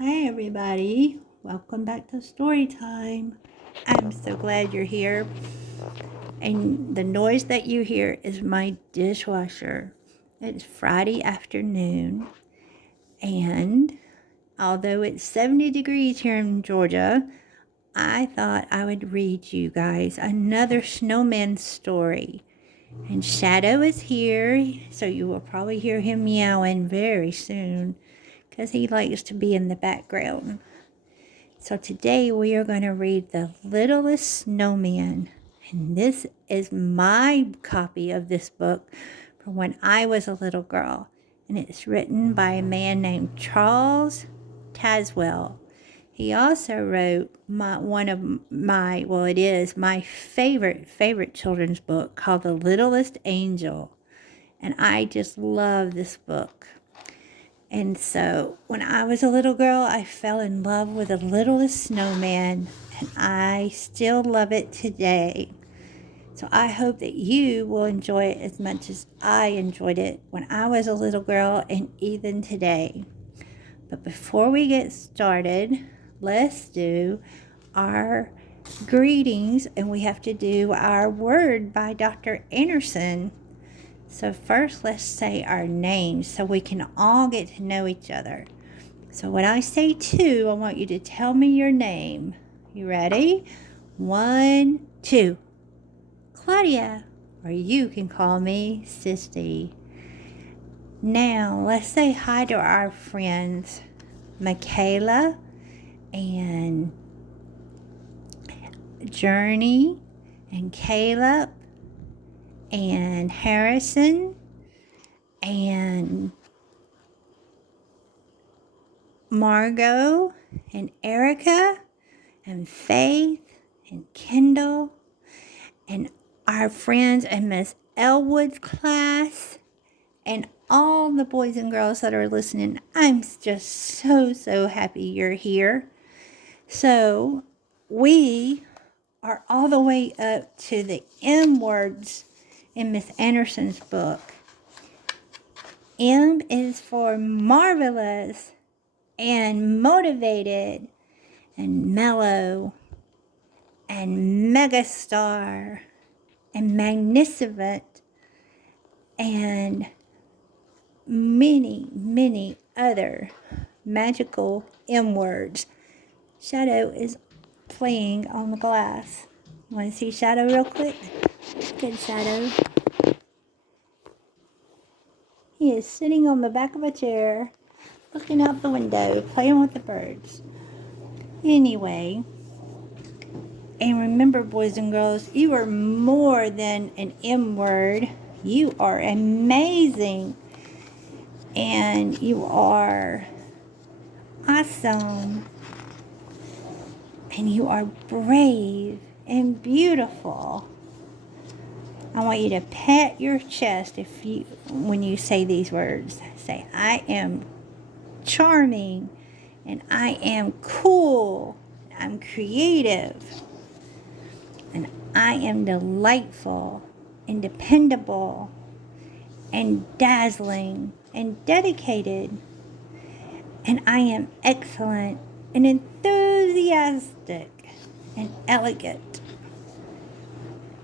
Hi everybody, welcome back to story time. I'm so glad you're here. And the noise that you hear is my dishwasher. It's Friday afternoon, and although it's 70 degrees here in Georgia, I thought I would read you guys another snowman story. And Shadow is here, so you will probably hear him meowing very soon because he likes to be in the background. So today we are going to read The Littlest Snowman. And this is my copy of this book from when I was a little girl. And it's written by a man named Charles Tazwell. He also wrote it is my favorite children's book called The Littlest Angel. And I just love this book. And so when I was a little girl, I fell in love with The Littlest Snowman, and I still love it today. So I hope that you will enjoy it as much as I enjoyed it when I was a little girl and even today. But before we get started, let's do our greetings, and we have to do our word by Dr. Anderson. So first, let's say our names so we can all get to know each other. So when I say two, I want you to tell me your name. You ready? 1, 2. Claudia, or you can call me Sissy. Now, let's say hi to our friends, Michaela and Journey and Caleb and Harrison and Margot and Erica and Faith and Kendall and our friends in Miss Elwood's class and all the boys and girls that are listening. I'm just so happy you're here. So we are all the way up to the M words in Miss Anderson's book. M is for marvelous and motivated and mellow and megastar and magnificent and many other magical M words. Shadow is playing on the glass. Want to see Shadow real quick? Good, Shadow. He is sitting on the back of a chair, looking out the window, playing with the birds. Anyway, and remember, boys and girls, you are more than an M word. You are amazing. And you are awesome. And you are brave and beautiful. I want you to pat your chest when you say these words. Say, I am charming, and I am cool, I'm creative, and I am delightful and dependable and dazzling and dedicated, and I am excellent and enthusiastic and elegant,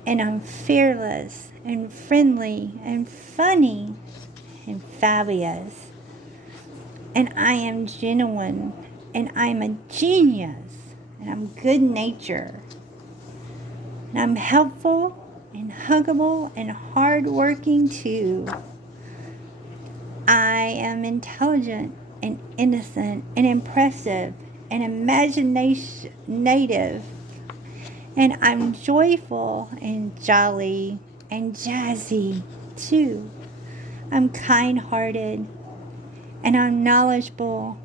and I'm fearless and friendly and funny and fabulous, and I am genuine, and I'm a genius, and I'm good natured, and I'm helpful and huggable and hardworking too. I am intelligent and innocent and impressive and imaginative, and I'm joyful and jolly and jazzy too. I'm kind-hearted, and I'm knowledgeable,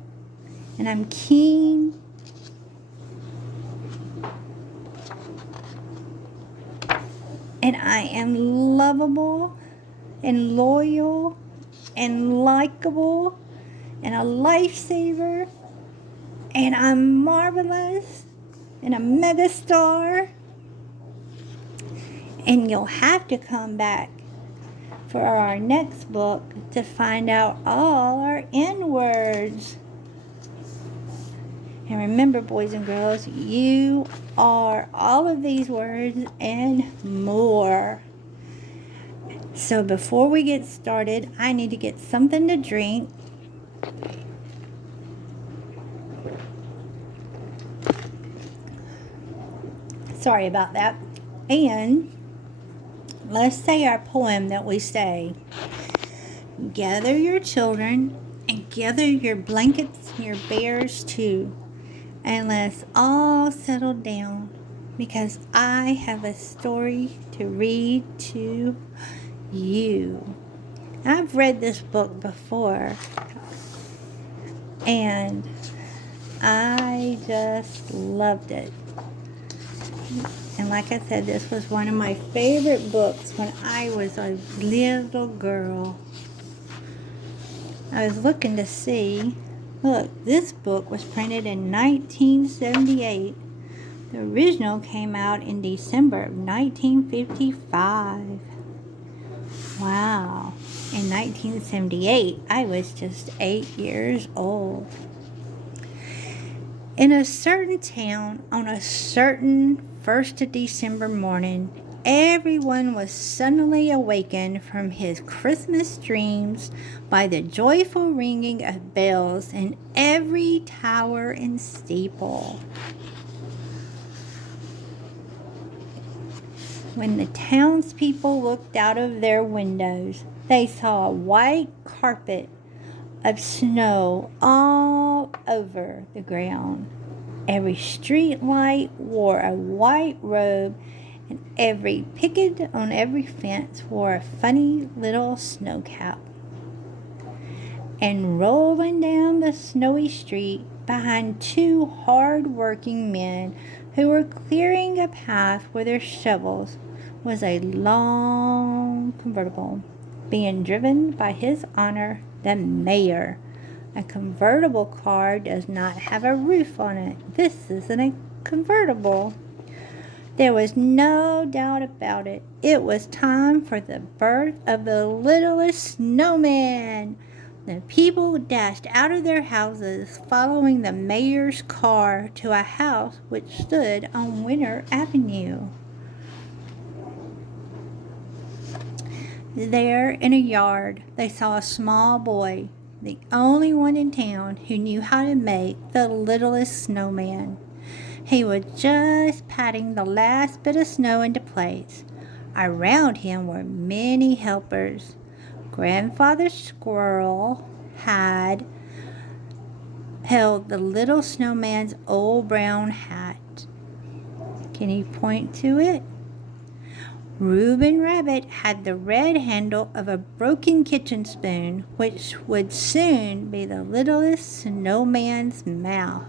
and I'm keen, and I am lovable and loyal and likable and a lifesaver, and I'm marvelous and a megastar. And you'll have to come back for our next book to find out all our N words. And remember, boys and girls, you are all of these words and more. So before we get started, I need to get something to drink. Sorry about that. And let's say our poem that we say. Gather your children and gather your blankets and your bears too. And let's all settle down because I have a story to read to you. I've read this book before and I just loved it. And like I said, this was one of my favorite books when I was a little girl. I was looking to see. Look, this book was printed in 1978. The original came out in December of 1955. Wow. In 1978, I was just 8 years old. In a certain town, on a certain 1st of December morning, everyone was suddenly awakened from his Christmas dreams by the joyful ringing of bells in every tower and steeple. When the townspeople looked out of their windows, they saw a white carpet of snow all over the ground. Every street light wore a white robe, and every picket on every fence wore a funny little snow cap. And rolling down the snowy street behind two hard-working men who were clearing a path with their shovels was a long convertible, being driven by His Honor the Mayor. A convertible car does not have a roof on it. This isn't a convertible. There was no doubt about it. It was time for the birth of the littlest snowman. The people dashed out of their houses, following the mayor's car to a house which stood on Winter Avenue. There, in a yard, they saw a small boy, the only one in town who knew how to make the littlest snowman. He was just patting the last bit of snow into place. Around him were many helpers. Grandfather Squirrel had held the little snowman's old brown hat. Can you point to it? Reuben Rabbit had the red handle of a broken kitchen spoon, which would soon be the littlest snowman's mouth.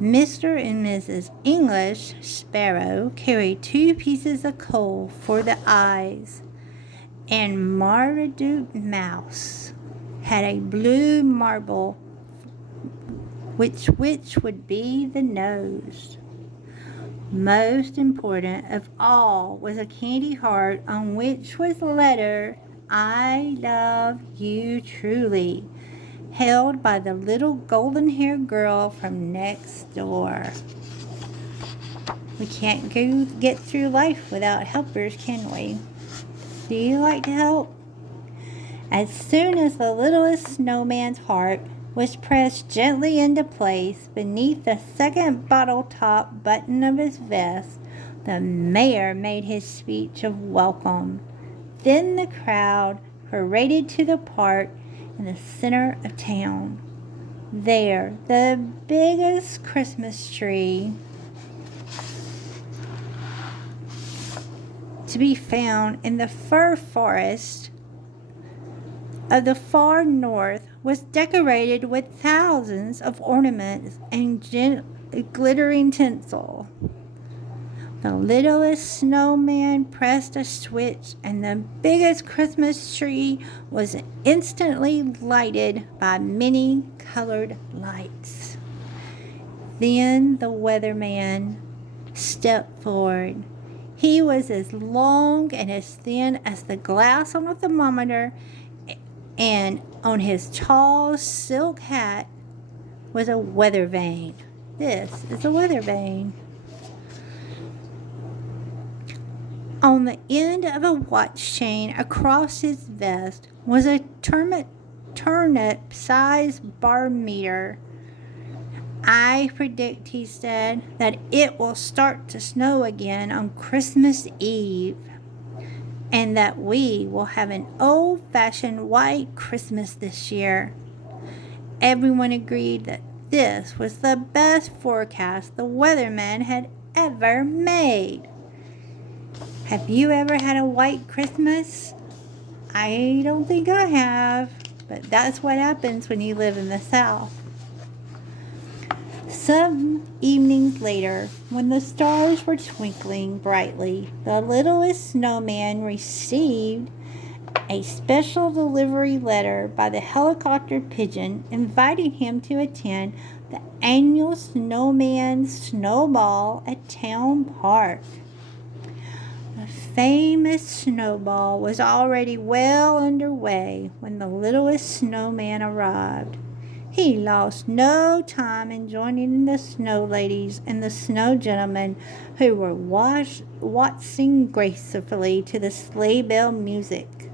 Mr. and Mrs. English Sparrow carried 2 pieces of coal for the eyes, and Marmaduke Mouse had a blue marble, which would be the nose. Most important of all was a candy heart on which was the letter, I love you truly, held by the little golden-haired girl from next door. We can't get through life without helpers, can we? Do you like to help? As soon as the littlest snowman's heart was pressed gently into place beneath the second bottle top button of his vest, the mayor made his speech of welcome. Then the crowd paraded to the park in the center of town. There, the biggest Christmas tree to be found in the fir forest of the far north was decorated with thousands of ornaments and glittering tinsel. The littlest snowman pressed a switch, and the biggest Christmas tree was instantly lighted by many colored lights. Then the weatherman stepped forward. He was as long and as thin as the glass on a thermometer, And on his tall silk hat was a weather vane. This is a weather vane. On the end of a watch chain across his vest was a turnip-sized bar meter. I predict, he said, that it will start to snow again on Christmas Eve, and that we will have an old-fashioned white Christmas this year. Everyone agreed that this was the best forecast the weatherman had ever made. Have you ever had a white Christmas? I don't think I have, but that's what happens when you live in the South. Some evenings later, when the stars were twinkling brightly, the littlest snowman received a special delivery letter by the helicopter pigeon inviting him to attend the annual Snowman Snowball at Town Park. The famous snowball was already well underway when the littlest snowman arrived. He lost no time in joining the snow ladies and the snow gentlemen who were waltzing gracefully to the sleigh bell music.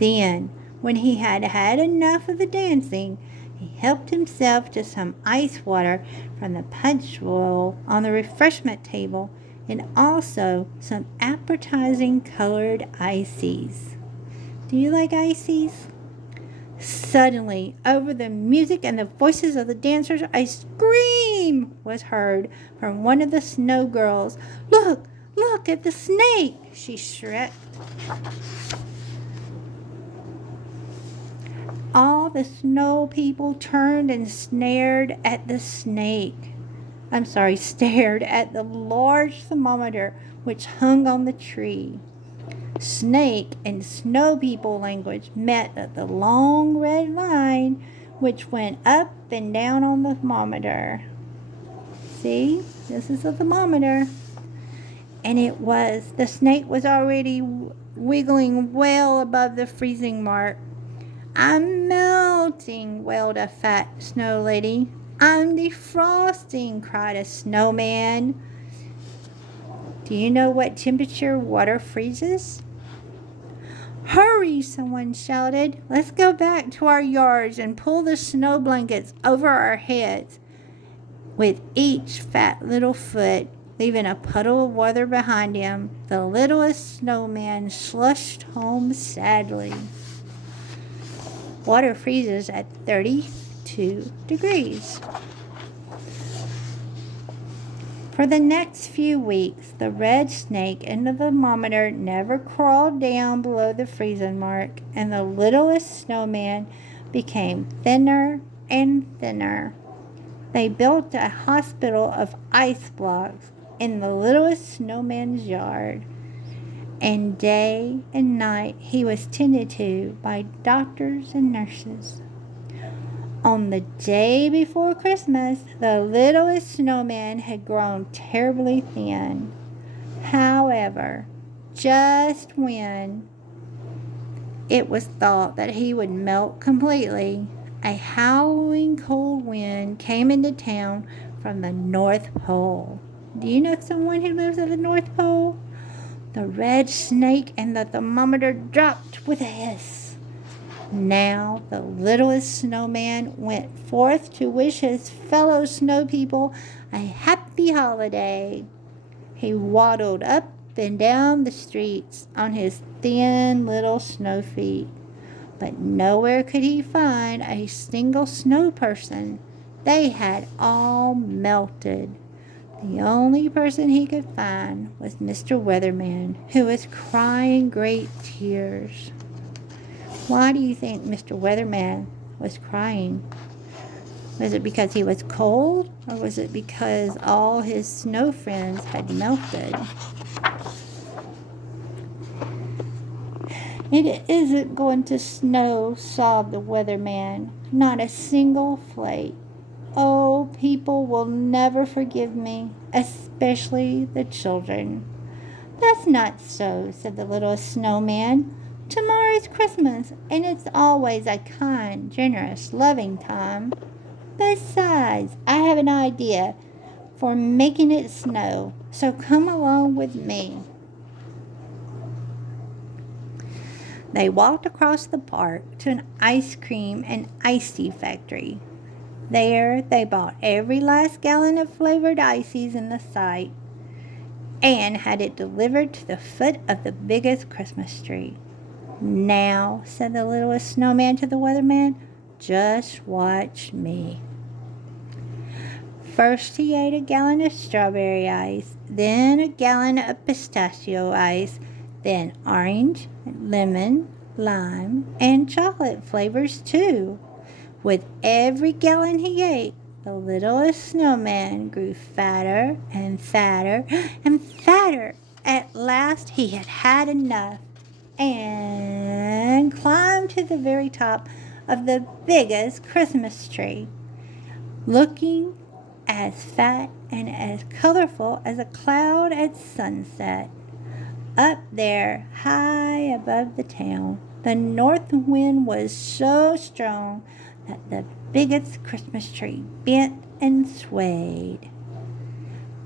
Then, when he had had enough of the dancing, he helped himself to some ice water from the punch bowl on the refreshment table and also some appetizing colored ices. Do you like ices? Suddenly, over the music and the voices of the dancers, a scream was heard from one of the snow girls. "Look, look at the snake!" she shrieked. All the snow people turned and stared at the large thermometer which hung on the tree. Snake and snow people language met at the long red line which went up and down on the thermometer. See, this is a thermometer. And the snake was already wiggling well above the freezing mark. "I'm melting," wailed a fat snow lady. "I'm defrosting," cried a snowman. Do you know what temperature water freezes? "Hurry," someone shouted. "Let's go back to our yards and pull the snow blankets over our heads." With each fat little foot leaving a puddle of water behind him, the littlest snowman slushed home sadly. Water freezes at 32 degrees. For the next few weeks, the red snake in the thermometer never crawled down below the freezing mark, and the littlest snowman became thinner and thinner. They built a hospital of ice blocks in the littlest snowman's yard, and day and night he was tended to by doctors and nurses. On the day before Christmas, the littlest snowman had grown terribly thin. However, just when it was thought that he would melt completely, a howling cold wind came into town from the North Pole. Do you know someone who lives at the North Pole? The red snake and the thermometer dropped with a hiss. Now the littlest snowman went forth to wish his fellow snow people a happy holiday. He waddled up and down the streets on his thin little snow feet, but nowhere could he find a single snow person. They had all melted. The only person he could find was Mr. Weatherman, who was crying great tears. Why do you think Mr. Weatherman was crying? Was it because he was cold, or was it because all his snow friends had melted? "It isn't going to snow," sobbed the weatherman. "Not a single flake. Oh, people will never forgive me, especially the children." "That's not so," said the little snowman. Tomorrow's Christmas, and it's always a kind, generous, loving time. Besides, I have an idea for making it snow, so come along with me." They walked across the park to an ice cream and icy factory. There they bought every last gallon of flavored ices in the sight and had it delivered to the foot of the biggest Christmas tree. "Now," said the littlest snowman to the weatherman, "just watch me." First he ate a gallon of strawberry ice, then a gallon of pistachio ice, then orange, lemon, lime, and chocolate flavors too. With every gallon he ate, the littlest snowman grew fatter and fatter and fatter. At last he had had enough and climbed to the very top of the biggest Christmas tree, looking as fat and as colorful as a cloud at sunset. Up there, high above the town, the north wind was so strong that the biggest Christmas tree bent and swayed.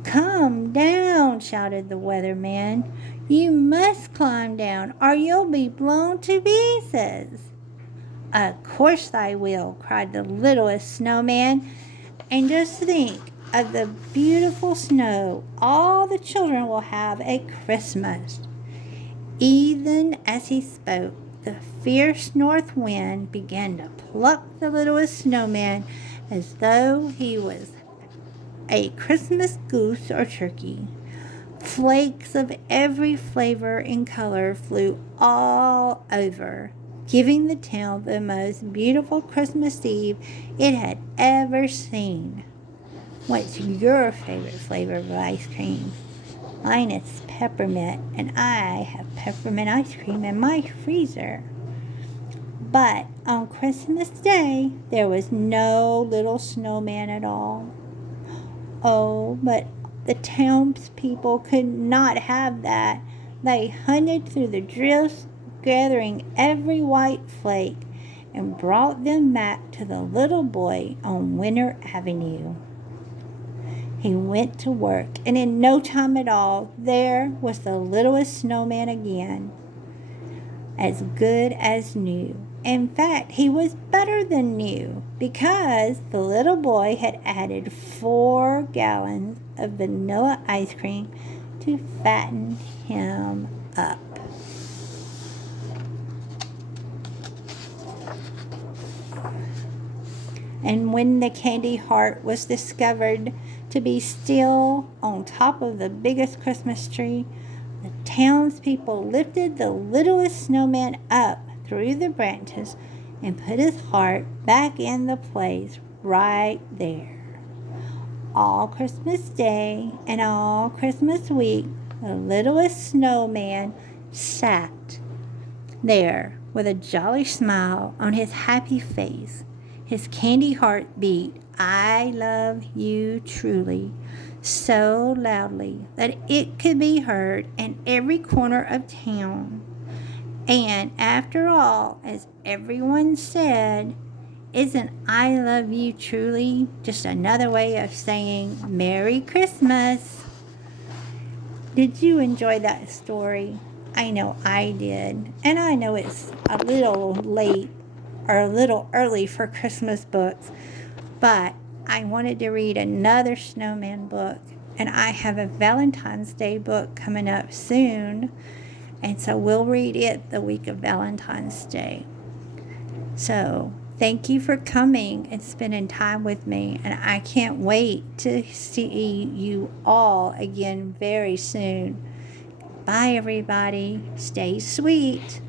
"Come down," shouted the weatherman. "You must climb down, or you'll be blown to pieces." "Of course I will," cried the littlest snowman. "And just think of the beautiful snow all the children will have at Christmas." Even as he spoke, the fierce north wind began to pluck the littlest snowman as though he was a Christmas goose or turkey. Flakes of every flavor and color flew all over, giving the town the most beautiful Christmas Eve it had ever seen. What's your favorite flavor of ice cream? Mine is peppermint, and I have peppermint ice cream in my freezer. But on Christmas Day, there was no little snowman at all. Oh, but the townspeople could not have that. They hunted through the drifts, gathering every white flake, and brought them back to the little boy on Winter Avenue. He went to work, and in no time at all, there was the littlest snowman again, as good as new. In fact, he was better than new, because the little boy had added 4 gallons of vanilla ice cream to fatten him up. And when the candy heart was discovered to be still on top of the biggest Christmas tree, the townspeople lifted the littlest snowman up through the branches and put his heart back in the place right there. All Christmas Day and all Christmas week, the littlest snowman sat there with a jolly smile on his happy face. His candy heart beat, "I love you truly," so loudly that it could be heard in every corner of town. And after all, as everyone said, isn't "I love you truly" just another way of saying Merry Christmas? Did you enjoy that story? I know I did. And I know it's a little late or a little early for Christmas books, but I wanted to read another snowman book, and I have a Valentine's Day book coming up soon, and so we'll read it the week of Valentine's Day. So thank you for coming and spending time with me, and I can't wait to see you all again very soon. Bye, everybody. Stay sweet.